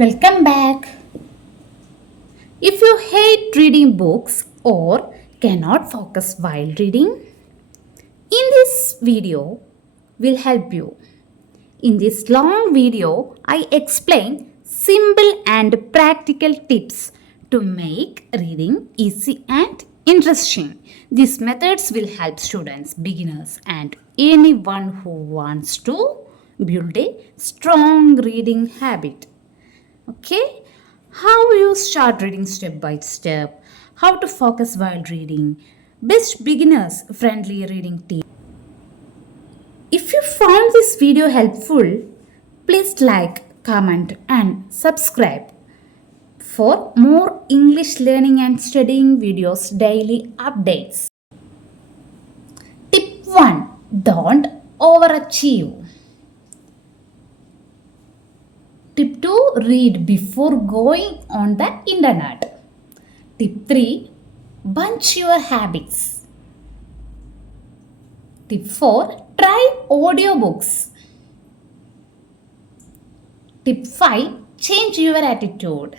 Welcome back. If you hate reading books or cannot focus while reading, in this video will help you. In this long video, I explain simple and practical tips to make reading easy and interesting. These methods will help students, beginners, and anyone who wants to build a strong reading habit. Okay, how you start reading step by step, how to focus while reading, best beginners friendly reading tips. If you found this video helpful, please like, comment, and subscribe for more English learning and studying videos daily updates. Tip 1. Don't overachieve. Tip 2. Read before going on the internet. Tip 3. Bunch your habits. Tip 4. Try audiobooks. Tip 5. Change your attitude.